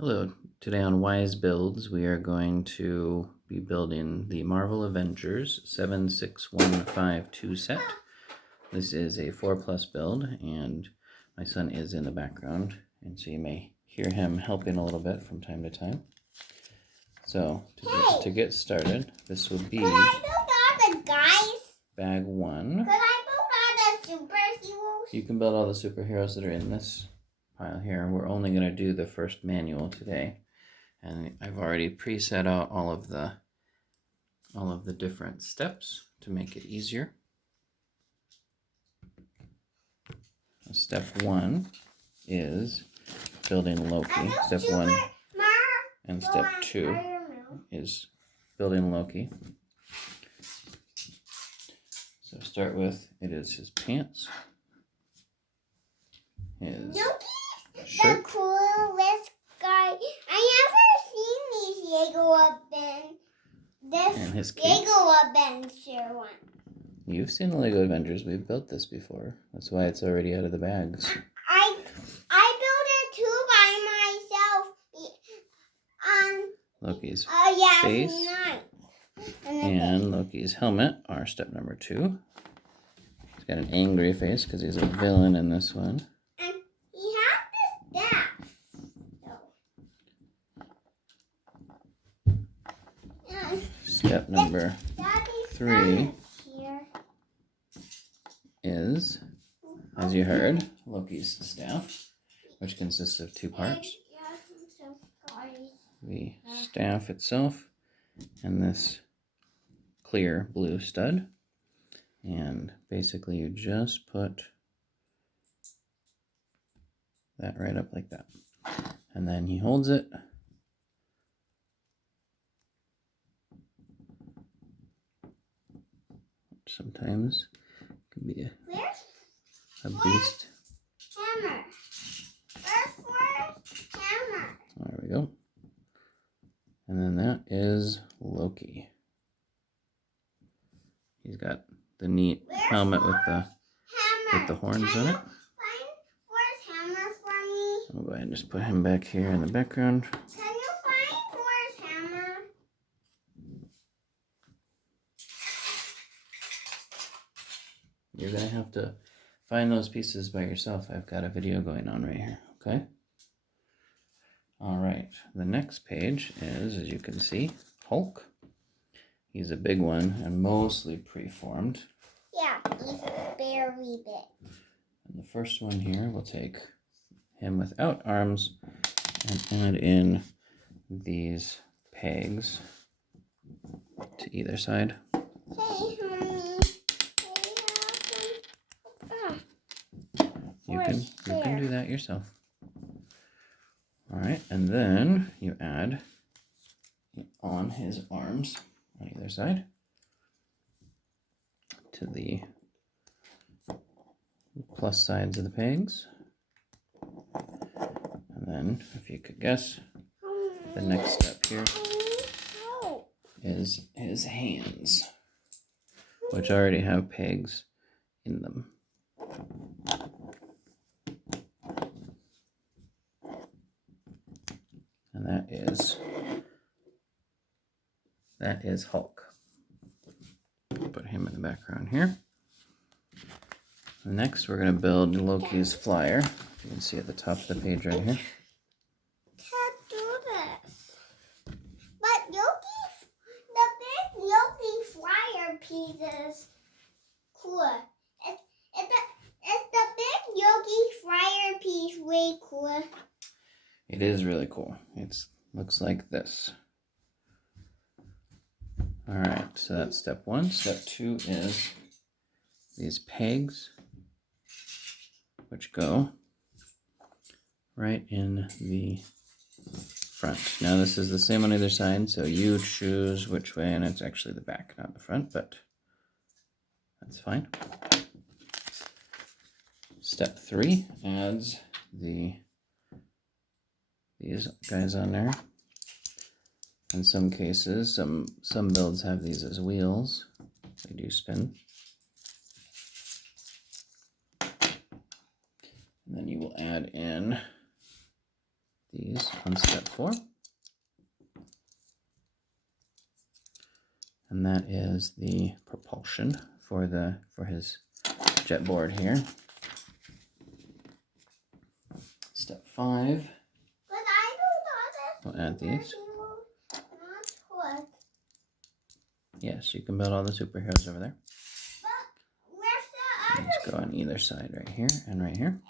Hello, today on Wise Builds we are going to be building the Marvel Avengers 76152 set. This is a 4+ build and my son is in the background and so you may hear him helping a little bit from time to time. So to get started, this will be bag 1. Could I build all the superheroes? You can build all the superheroes that are in this pile here. We're only going to do the first manual today, and I've already preset out all of the different steps to make it easier. Step 1 is building Loki. Step 1 and step 2 is building Loki. So start with, it is his pants, his shirt. The coolest guy. I never seen these Lego Avengers. And his cape. Lego Avenger one. You've seen the Lego Avengers. We've built this before. That's why it's already out of the bags. I built it too by myself. Loki's Yeah, face nice. and Loki's helmet are step number 2. He's got an angry face because he's a villain in this one. And he has this staff. Step number 3 is, as you heard, Loki's staff, which consists of 2 parts. The staff itself and this clear blue stud. And basically you just put that right up like that. And then he holds it. Sometimes it can be a beast. Hammer. Where's hammer? There we go. And then that is Loki. He's got the neat helmet with the horns on it. Where's hammer for me? I'll go ahead and just put him back here in the background. Can you find where's hammer? You're going to have to find those pieces by yourself. I've got a video going on right here, okay? All right, the next page is, as you can see, Hulk. He's a big one and mostly preformed. Yeah, he's very big. And the first one here, we'll take him without arms and add in these pegs to either side. Hey, honey. You can do that yourself. All right, and then you add on his arms on either side to the plus sides of the pegs. And then, if you could guess, the next step here is his hands, which already have pegs in them. And that is Hulk. Put him in the background here. Next, we're going to build Loki's flyer. You can see at the top of the page right here. Can't do this. But the big Loki flyer piece is cool. It's the big Loki flyer piece way cool. It is really cool. It looks like this. All right, so that's step 1. Step 2 is these pegs, which go right in the front. Now this is the same on either side, so you choose which way, and it's actually the back, not the front, but that's fine. Step 3 adds these guys on there. In some cases, some builds have these as wheels. They do spin. And then you will add in these on step 4. And that is the propulsion for his jet board here. Step 5. But I don't know We'll add these. not hook. Yes, you can build all the superheroes over there. But where's the other? Let's go on either side, right here and right here.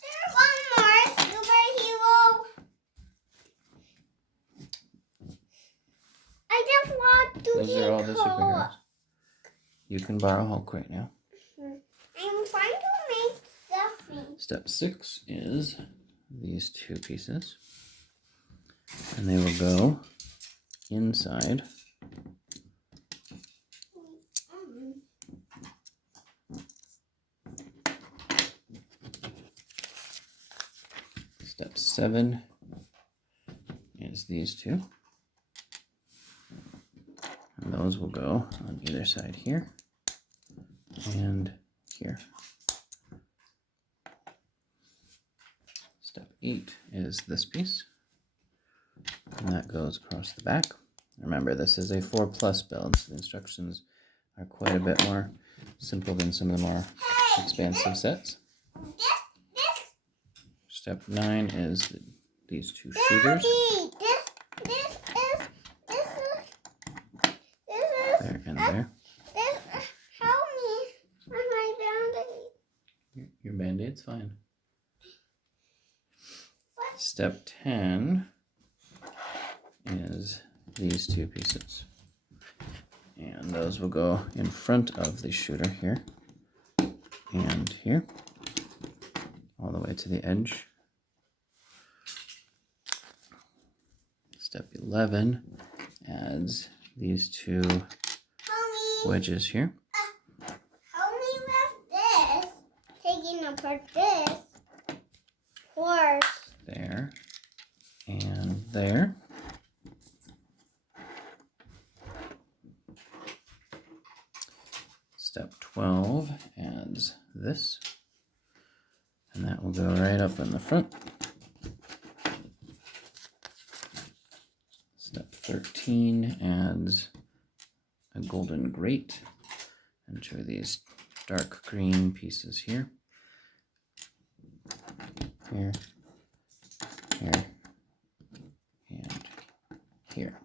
There's one more superhero. I just want to Those are all the Hulk. superheroes. You can borrow Hulk right now. I'm trying to make stuffing. Step 6 is these 2 pieces. And they will go inside Step 7 is these 2. And those will go on either side here and here. Step 8 is this piece. And that goes across the back. Remember, this is a 4+ build, so the instructions are quite a bit more simple than some of the more expansive sets. Step 9 is these 2 shooters. This is There and there. help me with my band-aid. Your band-aid's fine. Step 10 is these 2 pieces. And those will go in front of the shooter here and here, all the way to the edge. Step 11 adds these 2 wedges here. Help me with this. Taking apart this. Horse. There and there. Step 12 adds this, and that will go right up in the front. Step 13 adds a golden grate, and show these dark green pieces here, here, here, and here.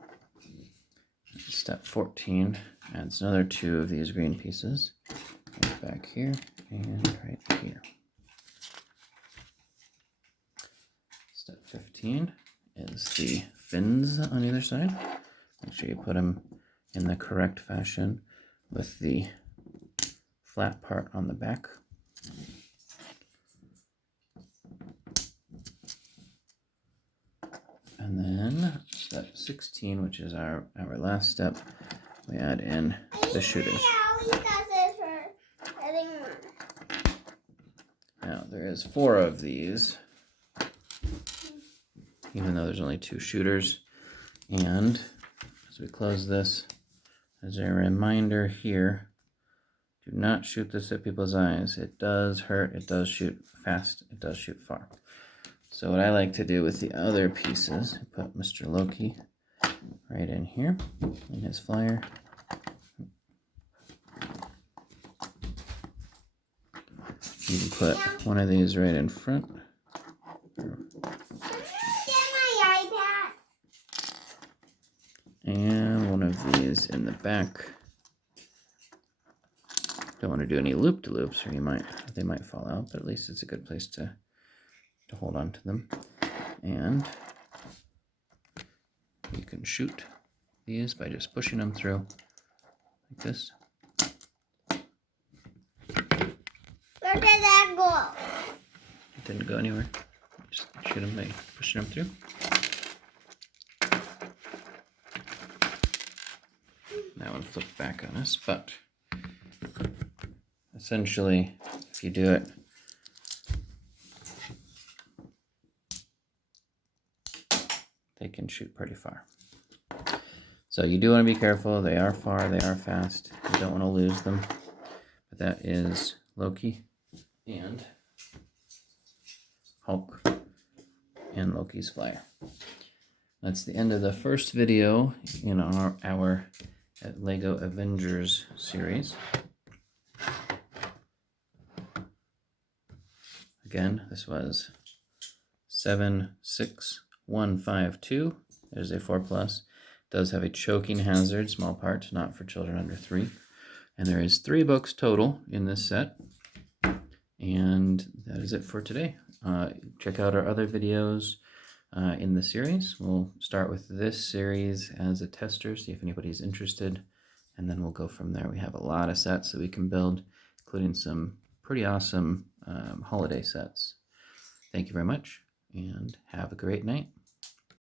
Step 14 adds another 2 of these green pieces, right back here and right here. Step 15 is the fins on either side. Make sure you put them in the correct fashion with the flat part on the back. And then step 16, which is our last step, we add in the shooters. Now there is 4 of these, even though there's only 2 shooters. And as we close this, as a reminder here, do not shoot this at people's eyes. It does hurt, it does shoot fast, it does shoot far. So what I like to do with the other pieces, I put Mr. Loki right in here, in his flyer. You can put one of these right in front. And one of these in the back. Don't want to do any loop-de-loops or they might fall out, but at least it's a good place to hold on to them. And you can shoot these by just pushing them through like this. Where did that go? It didn't go anywhere. Just shoot them by pushing them through. That one flipped back on us, but essentially, if you do it they can shoot pretty far. So you do want to be careful. They are far, they are fast. You don't want to lose them. But that is Loki and Hulk and Loki's flyer. That's the end of the first video in our Lego Avengers series. Again, this was 76152. There's a 4+. Does have a choking hazard, small part, not for children under 3. And there is 3 books total in this set. And that is it for today. Check out our other videos in the series. We'll start with this series as a tester, see if anybody's interested, and then we'll go from there. We have a lot of sets that we can build, including some pretty awesome holiday sets. Thank you very much, and have a great night.